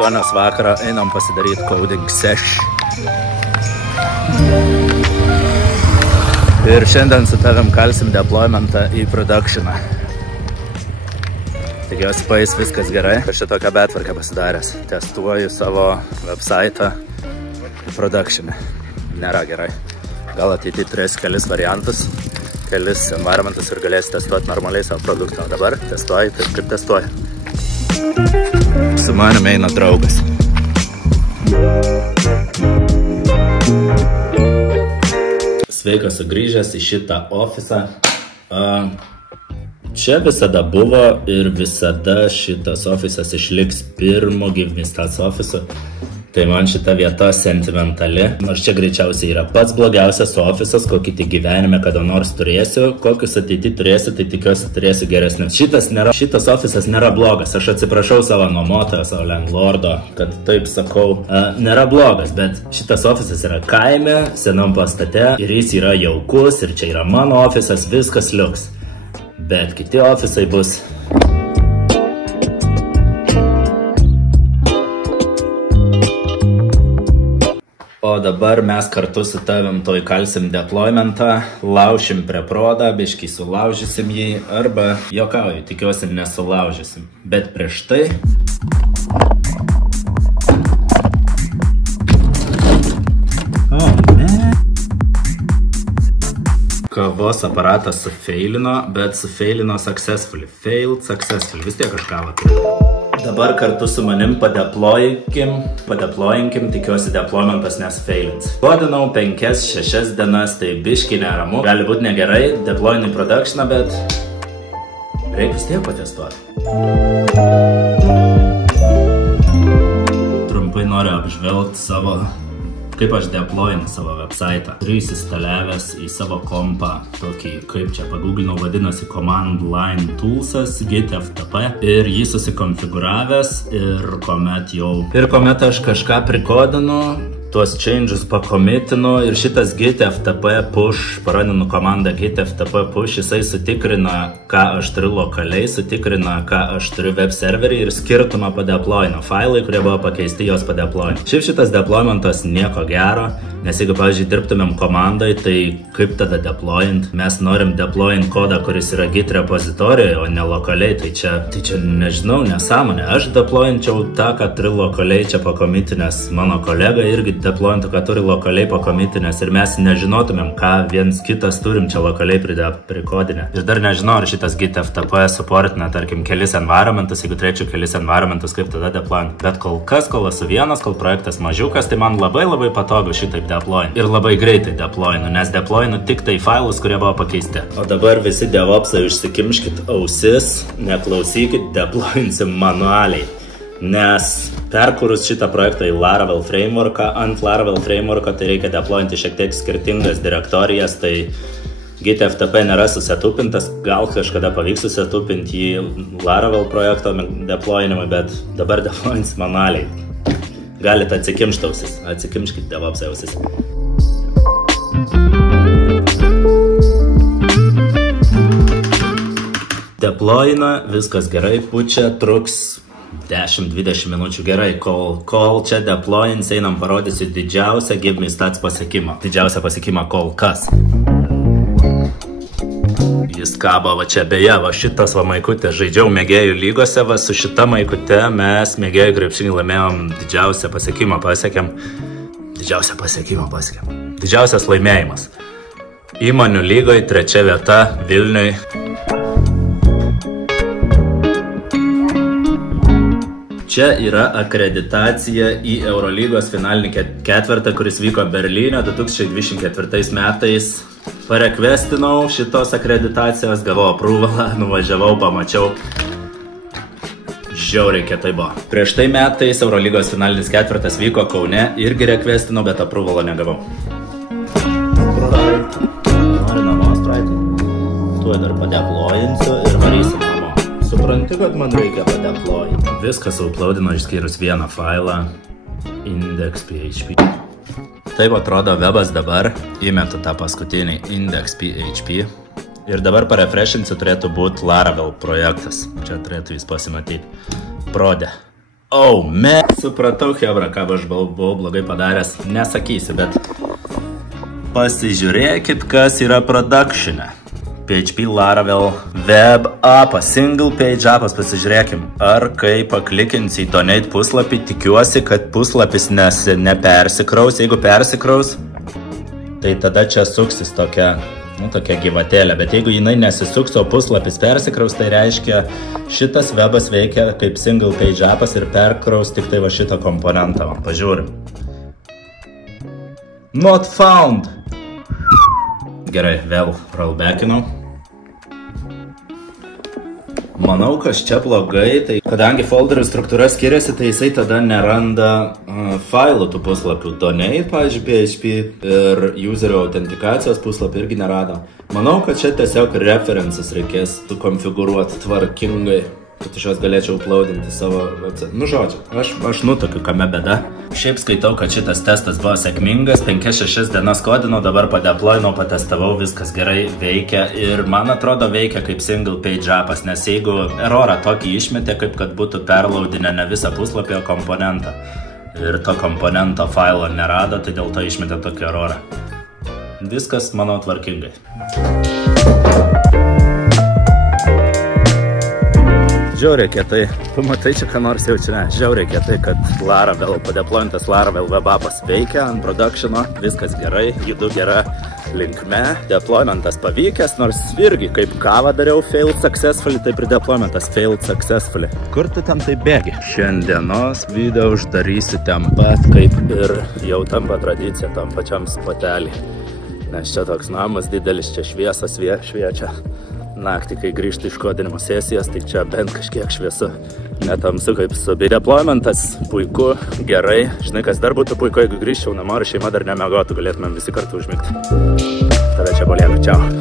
8 vakarą einam pasidaryti coding sesh. Ir šiandien su tavim kalsim deploymentą į productioną. Tikiuosi paės viskas gerai. Aš čia tokią betvarkę pasidaręs. Testuoju savo website'ą į productioną. Nėra gerai. Gal ateity turėsiu kelis variantus, kelis environmentus ir galėsiu testuoti normaliai savo produktą. O dabar testuoju taip, kaip testuoju. Su manimi eina draugas. Sveikas sugrįžęs į šitą ofisą. Čia visada buvo ir visada šitas ofisas išliks pirmo Give Me Stats ofisu. Tai man šita vieta sentimentali. Nors čia greičiausiai yra pats blogiausias ofisas, kokį tik gyvenime kada nors turėsiu. Kokius ateity turėsiu, tai tikiuosi turėsiu geresnius. Šitas ofisas nėra blogas. Aš atsiprašau savo nuomotojo, savo landlordo, kad taip sakau. Nėra blogas, bet šitas ofisas yra kaime, senam pastate ir jis yra jaukus ir čia yra mano ofisas, viskas liuks. Bet kiti ofisai bus... O dabar mes kartu su tavim toj kalsim deploymentą, laušim prie prodą, biškį sulaužysim jį, arba jokauju, tikiuosi nesulaužysim. Bet prieš tai... Kavos aparatas sufeilino, bet sufeilino successfully. Failed successfully. Vis tiek kažką vatau. Dabar kartu su manim padeployinkim, tikiuosi deploymentas nesufeilins. Kodinau 5-6 dienas, tai biškį neramu. Gali būti negerai, deployinu į productioną, bet reikia vis tiek patestuoti. Trumpai noriu apžvelgti savo... Kaip aš deployinu savo website'ą. Turiu įsistalavęs į savo kompą tokį, kaip čia paguglinau, vadinasi Command Line Toolsas, GitFTP. Ir jį susikonfiguravęs ir kuomet aš kažką prikodinu, tuos changes pakomitinu ir šitas GitFTP push, paraninu komandą GitFTP push, jisai sutikrina, ką aš turiu lokaliai, sutikrina, ką aš turiu web serverį ir skirtumą padeployinu. Failai, kurie buvo pakeisti, jos padeployinu. Šiaip šitas deploymentas nieko gero, nes jeigu, pavyzdžiui, dirbtumėm komandai, tai kaip tada deployint? Mes norim deployint kodą, kuris yra Git repozitorijoje, o ne lokaliai, tai čia nežinau, nesąmonė. Aš deployinčiau tą, ką turiu lokaliai čia pakomitinęs mano kolega irgi deployintų, ką turi lokaliai pakomitinės ir mes nežinotumėm, ką viens kitas turim čia lokaliai prikodinę. Ir dar nežinau, ar šitas GitFTP supportina, tarkim, kelis environmentus, jeigu turėčiau kelis environmentus, kaip tada deployint. Bet kol esu vienas, kol projektas mažiukas, tai man labai patogu šitaip deployint. Ir labai greitai deployinu, nes deployinu tik tai failus, kurie buvo pakeisti. O dabar visi DevOpsai užsikimškit ausis, neklausykit, deployinsim manualiai. Nes perkūrus šitą projektą į Laravel frameworką, ant Laravel frameworko, tai reikia deployinti šiek tiek skirtingas direktorijas, tai GitFTP nėra susetupintas, gal kažkada pavyks susetupinti į Laravel projekto deployinimui, bet dabar deployins manualiai. Galite atsikimšti ausis, atsikimškit DevOpsai ausis. Deployina, viskas gerai, pučia, truks 10-20 minučių gerai, kol čia deployins, einam parodysiu didžiausią Give Me Stats pasiekimą. Didžiausią pasiekimą kol kas. Jis kabo va čia, beje, va šitas va maikutė, žaidžiau mėgėjų lygose, va su šita maikutė mes mėgėjų krepšinį laimėjom didžiausią pasiekimą pasiekėm. Didžiausias laimėjimas. Įmonių lygoj 3 vieta Vilniui. Čia yra akreditacija į Eurolygos finalinį ketvirtą, kuris vyko Berlyne 2024 metais. Parekvestinau šitos akreditacijos, gavau approvalą, nuvažiavau, pamačiau. Žiauriai kietai buvo. Prieš tai metais Eurolygos finalinis ketvirtas vyko Kaune, irgi rekvestinau, bet approvalo negavau. Nori namo straitai? Tuoj dar padeployinsiu ir varysim. Supranti, kad man reikia padeployinti. Viskas uploadino išskyrus vieną failą index.php. Taip atrodo webas dabar. Įmetu tą paskutinį index.php. Ir dabar parefreshinsiu, turėtų būti Laravel projektas. Čia turėtų jis pasimatyti. Prode. Oh, man! Supratau, hebra, ką aš buvau blogai padaręs. Nesakysiu, bet pasižiūrėkit, kas yra production'e. PHP Laravel web appas, single page appas, pasižiūrėkim. Ar kai paklikinsi į donate puslapį, tikiuosi, kad puslapis nepersikraus. Jeigu persikraus, tai tada čia suksis tokia gyvatėlė. Bet jeigu jinai nesisuks, o puslapis persikraus, tai reiškia, šitas webas veikia kaip single page appas ir perkraus tik tai va šitą komponentą. Pažiūrim. Not found. Gerai, vėl rollbackinau. Manau, kas čia blogai, tai kadangi folderių struktūra skiriasi, tai jisai tada neranda failų tų puslapių. Donate, pavyzdžiui, PHP ir userio autentikacijos puslapį irgi nerado. Manau, kad čia tiesiog references reikės sukonfigūruoti tvarkingai, kad aš juos galėčiau uploadinti savo website. Nu, žodžiu, aš nutokiu, kame bėda. Šiaip skaitau, kad šitas testas buvo sėkmingas, 5-6 dienas kodinau, dabar padeploinau, patestavau, viskas gerai veikia ir man atrodo veikia kaip single page appas, nes jeigu erorą tokį išmetė, kaip kad būtų perlaudinę ne visą puslapį, o komponentą ir to komponento failo nerado, tai dėl to išmetė tokį erorą. Viskas, manau, tvarkingai. Žiauriai kietai, pamatai čia, ką nors jaučiu, ne, žiauriai kietai, kad Laravel, padeplointas Laravel web appas veikia ant production'o, viskas gerai, judu gera linkme, deploymentas pavykęs, nors irgi kaip kavą dariau failed successfully, taip ir deploymentas failed successfully. Kur tu tam tai bėgi? Šiandienos video uždarysiu ten pat, kaip ir jau tampa tradicija tam pačiam spotelį, nes čia toks namas didelis, čia šviesas šviečia. Naktį, kai grįžti iš kodinimo sesijos, tai čia bent kažkiek šviesu. Netamsu kaip su. Deploymentas puiku, gerai. Žinai, kas dar būtų puiku, jeigu grįžčiau namo ir šeima dar nemiegotų, galėtumėm visi kartu užmigti. Tada čia palieku, čiau.